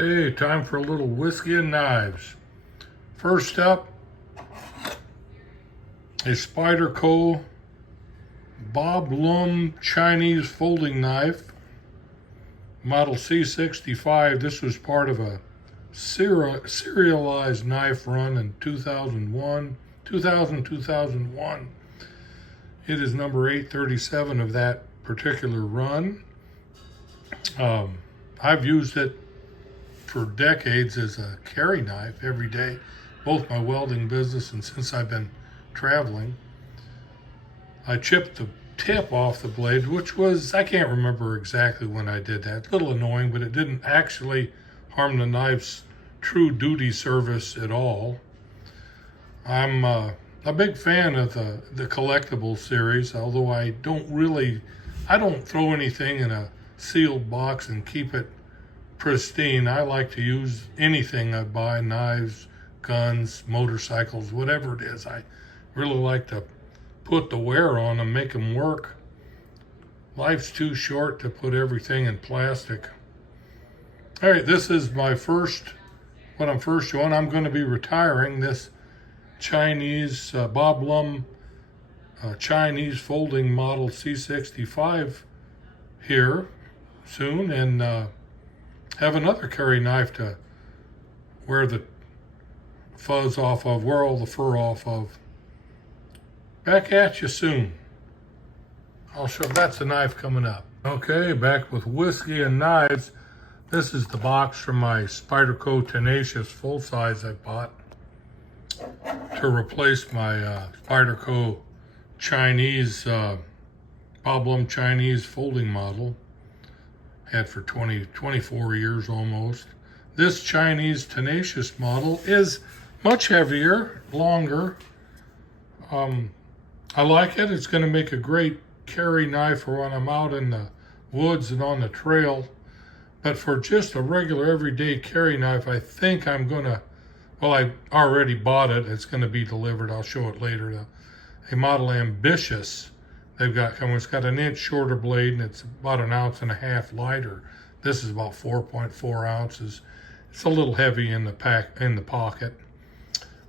Okay, time for a little whiskey and knives. First up, a Spyderco Bob Lum Chinese folding knife, model C65. This was part of a serialized knife run in 2001. It is number 837 of that particular run. I've used it for decades as a carry knife every day, both my welding business and since I've been traveling. I chipped the tip off the blade, which was, I can't remember exactly when I did that. A little annoying, but it didn't actually harm the knife's true duty service at all. I'm a big fan of the collectible series, although I don't throw anything in a sealed box and keep it pristine. I like to use anything I buy, knives, guns, motorcycles, whatever it is. I really like to put the wear on them, make them work. Life's too short to put everything in plastic. All right, this is what I'm first showing. I'm going to be retiring this Chinese Bob Lum Chinese folding model C65 here soon, and have another carry knife to wear the fuzz off of, wear all the fur off of. Back at you soon. That's the knife coming up. Okay, back with whiskey and knives. This is the box from my Spyderco Tenacious full size I bought to replace my Spyderco Chinese, Bob Lum Chinese folding model. Had for 24 years almost. This Chinese Tenacious model is much heavier, longer. I like it. It's going to make a great carry knife for when I'm out in the woods and on the trail. But for just a regular everyday carry knife, I think I'm going to, well, I already bought it. It's going to be delivered. I'll show it later. A model Ambitious they've got coming. It's got an inch shorter blade and it's about 1.5 ounces lighter. This is about 4.4 ounces. It's a little heavy in the pocket.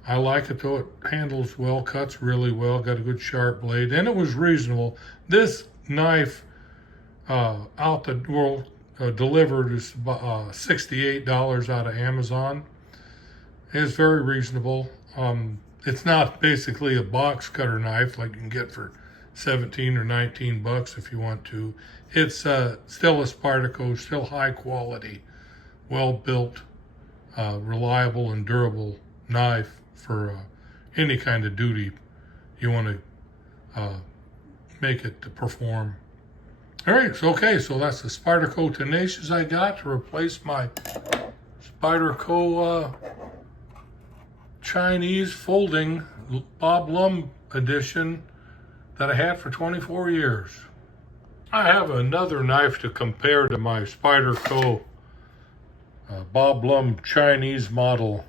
I like it though. It handles well, cuts really well, got a good sharp blade, and it was reasonable. This knife delivered is $68 out of Amazon. It's very reasonable. It's not basically a box cutter knife like you can get for 17 or 19 bucks if you want to. It's still a Spyderco, still high quality, well built, reliable and durable knife for any kind of duty you want to make it to perform. All right, so that's the Spyderco Tenacious I got to replace my Spyderco Chinese folding Bob Lum edition that I had for 24 years. I have another knife to compare to my Spyderco Bob Lum Chinese model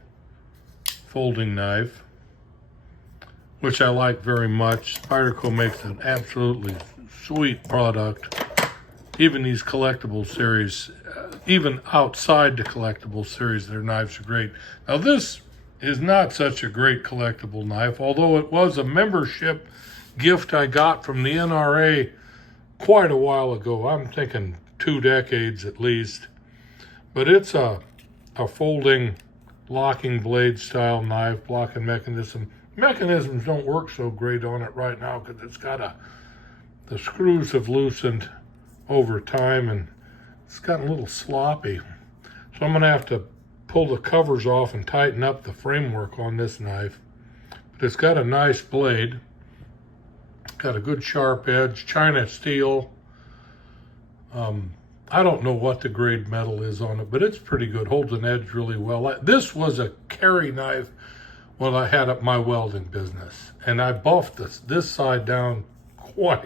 folding knife, which I like very much. Spyderco makes an absolutely sweet product. Even these collectible series, even outside the collectible series, their knives are great. Now this is not such a great collectible knife, although it was a membership gift I got from the NRA quite a while ago. I'm thinking 2 decades at least. But it's a folding locking blade style knife, locking mechanism. Mechanisms don't work so great on it right now because it's got the screws have loosened over time and it's gotten a little sloppy. So I'm going to have to pull the covers off and tighten up the framework on this knife. But it's got a nice blade. Got a good sharp edge, China steel. I don't know what the grade metal is on it, but it's pretty good. Holds an edge really well. This was a carry knife when I had up my welding business, and I buffed this side down quite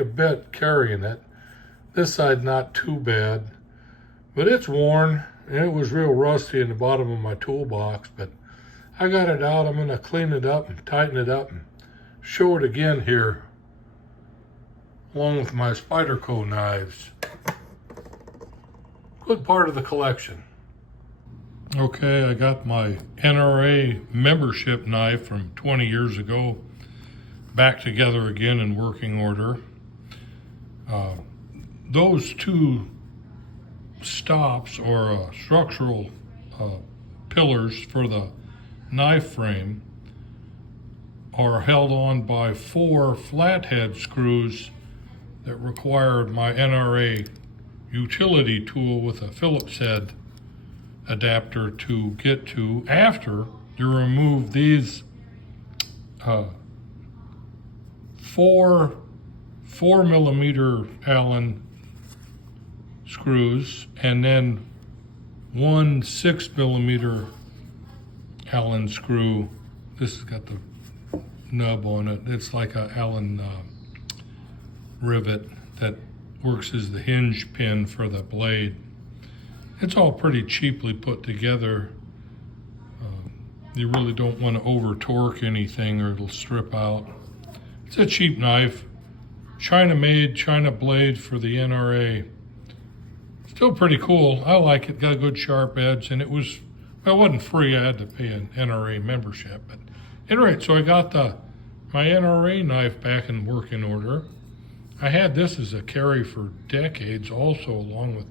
a bit carrying it. This side not too bad, but it's worn and it was real rusty in the bottom of my toolbox. But I got it out. I'm gonna clean it up and tighten it up and show it again here along with my Spyderco knives. What part of the collection? Okay, I got my NRA membership knife from 20 years ago back together again in working order. Those two stops or structural pillars for the knife frame are held on by 4 flathead screws that required my NRA utility tool with a Phillips head adapter to get to after you remove these 4 millimeter Allen screws and then 1 6 millimeter Allen screw. This has got the nub on it. It's like a Allen rivet that works as the hinge pin for the blade. It's all pretty cheaply put together. You really don't want to over torque anything or it'll strip out. It's a cheap knife. China made, China blade for the NRA. Still pretty cool. I like it. Got a good sharp edge, and it wasn't free. I had to pay an NRA membership. But anyway, so I got my NRA knife back in working order. I had this as a carry for decades, also along with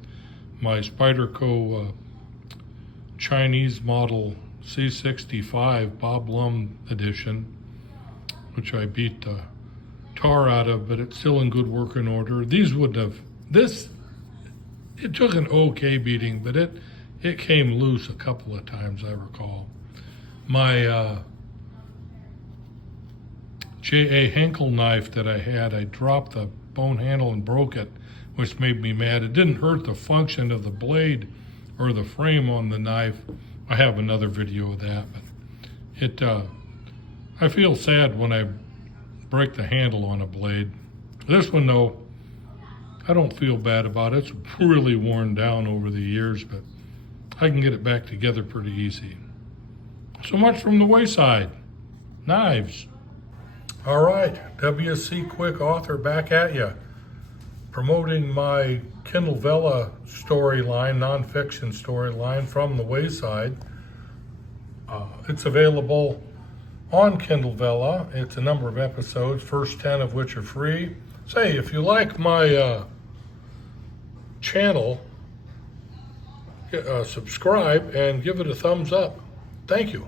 my Spyderco Chinese model C65 Bob Lum edition, which I beat the tar out of, but it's still in good working order. These would have, it took an okay beating, but it came loose a couple of times, I recall. My J.A. Henkel knife that I had, I dropped the bone handle and broke it, which made me mad. It didn't hurt the function of the blade or the frame on the knife. I have another video of that, but I feel sad when I break the handle on a blade. This one though, I don't feel bad about it. It's really worn down over the years, but I can get it back together pretty easy. So much from the wayside. Knives. All right, WC Quick Author back at you. Promoting my Kindle Vella storyline, nonfiction storyline from the wayside. It's available on Kindle Vella. It's a number of episodes, first 10 of which are free. Say, if you like my channel, subscribe and give it a thumbs up. Thank you.